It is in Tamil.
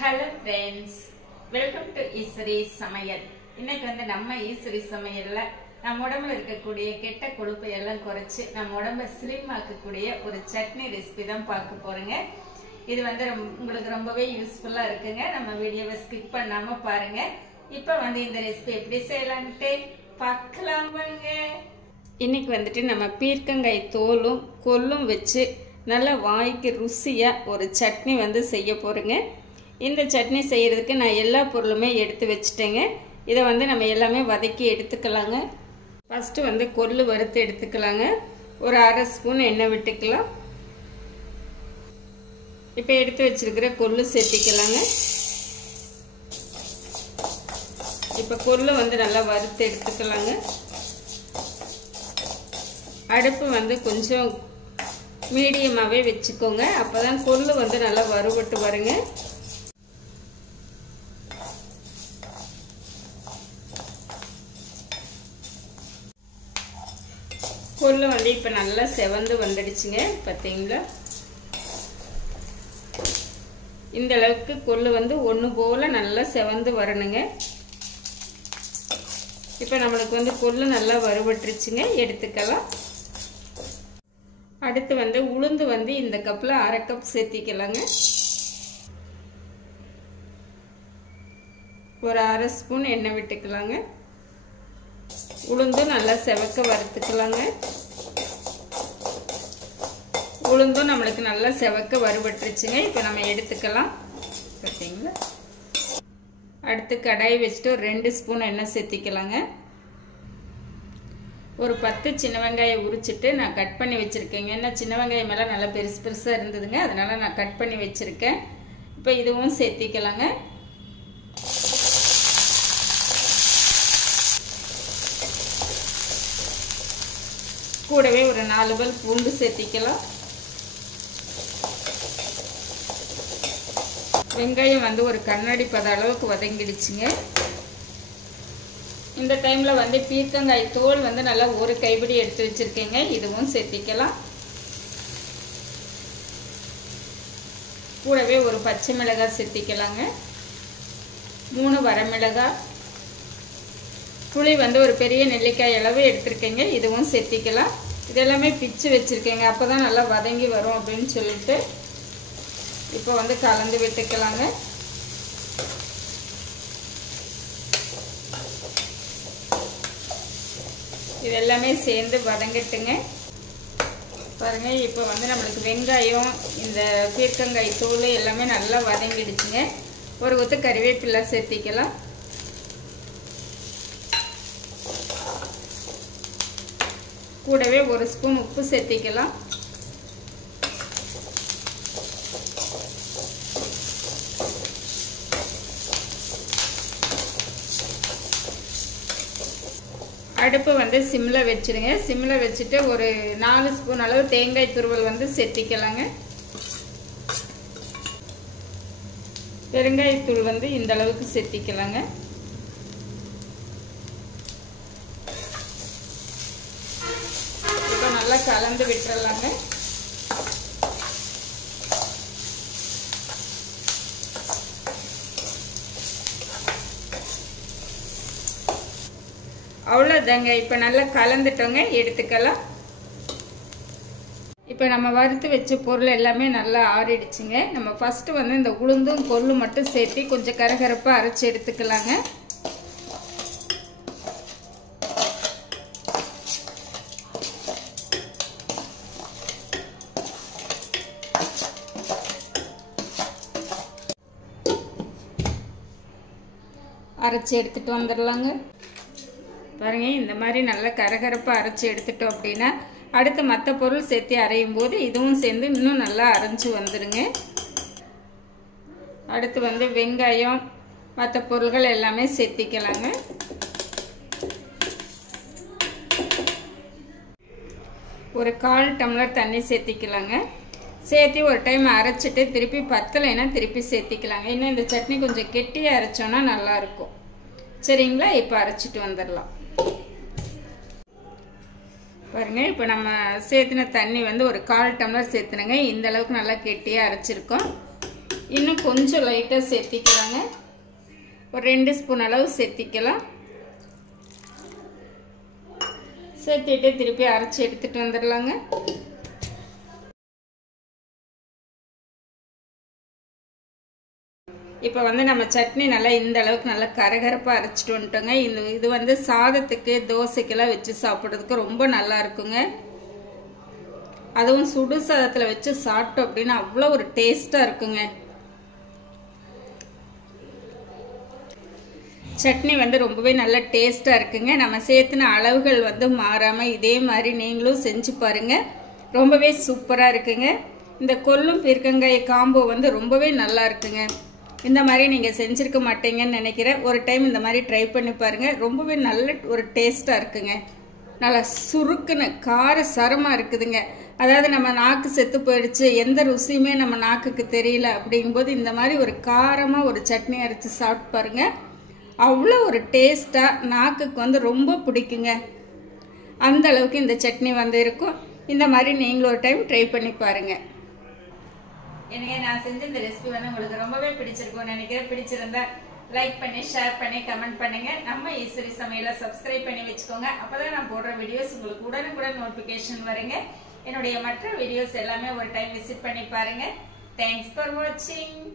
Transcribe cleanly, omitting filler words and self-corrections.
Hello friends, welcome to Eswari சமையல். இன்னைக்கு நம்ம ஈஸ்வரி சமையல்ல நம்ம உடம்புல இருக்கக்கூடிய கெட்ட கொழுப்பை எல்லாம் குறைச்சு நம்ம உடம்ப ஸ்லிம் ஆக்கக்கூடிய ஒரு சட்னி ரெசிபி தான் பார்க்க போறோங்க. இது உங்களுக்கு ரொம்பவே யூஸ்ஃபுல்லா இருக்குங்க. நம்ம வீடியோவை ஸ்கிப் பண்ணாம பாருங்க. இப்போ இந்த ரெசிபி எப்படி செய்யலாம்னு பார்க்கலாம் வாங்க. இன்னைக்கு நம்ம பீர்க்கங்காய் தோலும் கொல்லும் வச்சு நல்ல வாய்க்கு ருசியா ஒரு சட்னி செய்ய போறேங்க. இந்த சட்னி செய்யறதுக்கு நான் எல்லா பொருளுமே எடுத்து வச்சிட்டேங்க. இதை நம்ம எல்லாமே வதக்கி எடுத்துக்கலாங்க. ஃபர்ஸ்ட் கொள்ளு வறுத்து எடுத்துக்கலாங்க. ஒரு அரை ஸ்பூன் எண்ணெய் விட்டுக்கலாம். இப்போ எடுத்து வச்சிருக்கிற கொள்ளு சேர்த்திக்கலாங்க. இப்போ கொள்ளு நல்லா வறுத்து எடுத்துக்கலாங்க. அடுப்பு கொஞ்சம் மீடியமாவே வச்சுக்கோங்க. அப்பதான் கொள்ளு நல்லா வறுபட்டு வருங்க. கொள்ளு இப்ப நல்லா செவந்து வந்துடுச்சுங்க. பாத்தீங்களா, இந்த அளவுக்கு கொள்ளு ஒண்ணு போல நல்லா செவந்து வரணுங்க. இப்ப நம்மளுக்கு கொள்ளு நல்லா வறுபட்டுருச்சுங்க. எடுத்துக்கலாம். அடுத்து உளுந்து இந்த கப்ல அரை கப் சேர்த்திக்கலாங்க. ஒரு அரை ஸ்பூன் எண்ணெய் விட்டுக்கலாங்க. உளுந்தும் நல்லா செவக்க வறுத்துக்கலாங்க. உளுந்தும் நம்மளுக்கு நல்லா செவக்க வறுபட்டுருச்சுங்க. இப்போ நம்ம எடுத்துக்கலாம். பார்த்தீங்களா, அடுத்து கடாய் வச்சுட்டு ஒரு 2 ஸ்பூன் எண்ணெய் சேர்த்திக்கலாங்க. ஒரு 10 சின்ன வெங்காயம் உரிச்சிட்டு நான் கட் பண்ணி வச்சிருக்கேங்க. ஏன்னா சின்ன வெங்காயம் எல்லாம் நல்லா பெருசு பெருசா இருந்ததுங்க, அதனால நான் கட் பண்ணி வச்சிருக்கேன். இப்போ இதுவும் சேர்த்திக்கலாங்க. கூடவே ஒரு 4 பல் பூண்டு சேர்த்திக்கலாம். வெங்காயம் ஒரு கண்ணாடி பத அளவுக்கு வதங்கிடுச்சுங்க. இந்த டைம்ல பீர்க்கங்காய் தோல் நல்லா ஒரு கைப்பிடி எடுத்து வச்சிருக்கேங்க. இதுவும் சேர்த்திக்கலாம். கூடவே ஒரு பச்சை மிளகாய் சேர்த்திக்கலாங்க. 3 வரமிளகாய், புளி ஒரு பெரிய நெல்லிக்காய் அளவு எடுத்திருக்கேங்க. இதுவும் சேர்த்திக்கலாம். இதெல்லாமே பிச்சு வச்சிருக்கேங்க. அப்பதான் நல்லா வதங்கி வரும் அப்படின்னு சொல்லிட்டு இப்போ கலந்து விட்டுக்கலாங்க. இது எல்லாமே சேர்ந்து வதங்கட்டுங்க. பாருங்க, இப்போ நம்மளுக்கு வெங்காயம் இந்த பீர்க்கங்காய் தூள் எல்லாமே நல்லா வதங்கிடுச்சுங்க. ஒரு கொத்து கறிவேப்பிலை சேர்த்திக்கலாம். கூடவே ஒரு ஸ்பூன் உப்பு சேர்த்திக்கலாம். அடுப்பு சிம்ல வச்சிருங்க. சிம்ல வச்சுட்டு ஒரு 4 ஸ்பூன் அளவு தேங்காய் துருவல் சேர்த்திக்கலாங்க. பெருங்காயத்தூள் இந்த அளவுக்கு சேர்த்திக்கலாங்க. இப்போ நல்லா கலந்து விட்டுறலாங்க. அவ்வளோதாங்க. இப்போ நல்லா கலந்துட்டோங்க. எடுத்துக்கலாம். இப்போ நம்ம வறுத்து வச்ச பொருள் எல்லாமே நல்லா ஆறிடுச்சுங்க. நம்ம ஃபர்ஸ்ட் இந்த உளுந்தும் கொள்ளு மட்டும் சேர்த்து கொஞ்சம் கரகரப்பா அரைச்சி எடுத்துக்கலாங்க. அரைச்சி எடுத்துட்டு வந்துடலாங்க. பாருங்க, இந்த மாதிரி நல்லா கரகரப்பா அரைச்சி எடுத்துட்டோம் அப்படின்னா அடுத்து மற்ற பொருள் சேர்த்து அரையும் போது இதுவும் சேர்ந்து இன்னும் நல்லா அரைஞ்சு வந்துருங்க. அடுத்து வெங்காயம் மற்ற பொருள்கள் எல்லாமே சேர்த்திக்கலாங்க. ஒரு 1/4 டம்ளர் தண்ணி சேர்த்திக்கலாங்க. சேர்த்து ஒரு டைம் அரைச்சிட்டு திருப்பி பத்தலைன்னா திருப்பி சேர்த்திக்கலாங்க. இன்னும் இந்த சட்னி கொஞ்சம் கெட்டியா அரைச்சோன்னா நல்லா இருக்கும். சரிங்களா, இப்போ அரைச்சிட்டு வந்துடலாம். பாருங்க, இப்போ நம்ம சேர்த்துன தண்ணி ஒரு 1/4 டம்ளர் சேர்த்துனங்க. இந்த அளவுக்கு நல்லா கெட்டியா அரைச்சிருக்கோம். இன்னும் கொஞ்சம் லைட்டாக சேர்த்திக்கலாங்க. ஒரு 2 ஸ்பூன் அளவு சேர்த்திக்கலாம். சேர்த்துட்டு திருப்பி அரைச்சி எடுத்துட்டு வந்துடலாங்க. இப்போ வந்து நம்ம சட்னி நல்லா இந்த அளவுக்கு நல்லா கரகரப்பாக அரைச்சிட்டு வந்துட்டோங்க. இது வந்து சாதத்துக்கு தோசைக்கெல்லாம் வச்சு சாப்பிட்றதுக்கு ரொம்ப நல்லா இருக்குங்க. அதுவும் சுடு சாதத்தில் வச்சு சாப்பிட்டோம் அப்படின்னா அவ்வளோ ஒரு டேஸ்ட்டாக இருக்குங்க. சட்னி வந்து ரொம்பவே நல்ல டேஸ்ட்டாக இருக்குங்க. நம்ம சேர்த்துன அளவுகள் வந்து மாறாமல் இதே மாதிரி நீங்களும் செஞ்சு பாருங்கள். ரொம்பவே சூப்பராக இருக்குங்க. இந்த கொல்லும் பீர்க்கங்காய் காம்போ வந்து ரொம்பவே நல்லா இருக்குங்க. இந்த மாதிரி நீங்கள் செஞ்சுருக்க மாட்டீங்கன்னு நினைக்கிறேன். ஒரு டைம் இந்த மாதிரி ட்ரை பண்ணி பாருங்கள். ரொம்பவே நல்ல ஒரு டேஸ்ட்டாக இருக்குங்க. நல்லா சுருக்குன்னு கார சரமாக இருக்குதுங்க. அதாவது நம்ம நாக்கு செத்து போயிடுச்சு, எந்த ருசியுமே நம்ம நாக்குக்கு தெரியல அப்படிங்கும்போது இந்த மாதிரி ஒரு காரமாக ஒரு சட்னி அரைச்சி சாப்பிட்டு பாருங்கள். அவ்வளோ ஒரு டேஸ்ட்டாக நாக்குக்கு வந்து ரொம்ப பிடிக்குங்க. அந்த அளவுக்கு இந்த சட்னி வந்து இருக்கும். இந்த மாதிரி நீங்களும் ஒரு டைம் ட்ரை பண்ணி பாருங்கள். எனக்கு நான் செஞ்ச இந்த ரெசிபி வந்து உங்களுக்கு ரொம்பவே பிடிச்சிருக்கும்னு நினைக்கிறேன். பிடிச்சிருந்தா லைக் பண்ணி ஷேர் பண்ணி கமெண்ட் பண்ணுங்க. நம்ம ஈஸ்வரி சமையலை சப்ஸ்கிரைப் பண்ணி வச்சுக்கோங்க. அப்போதான் நான் போடுற வீடியோஸ் உங்களுக்கு உடனுக்குடன் நோட்டிஃபிகேஷன் வருங்க. என்னுடைய மற்ற வீடியோஸ் எல்லாமே ஒரு டைம் விசிட் பண்ணி பாருங்க. தேங்க்ஸ் ஃபார் வாட்சிங்.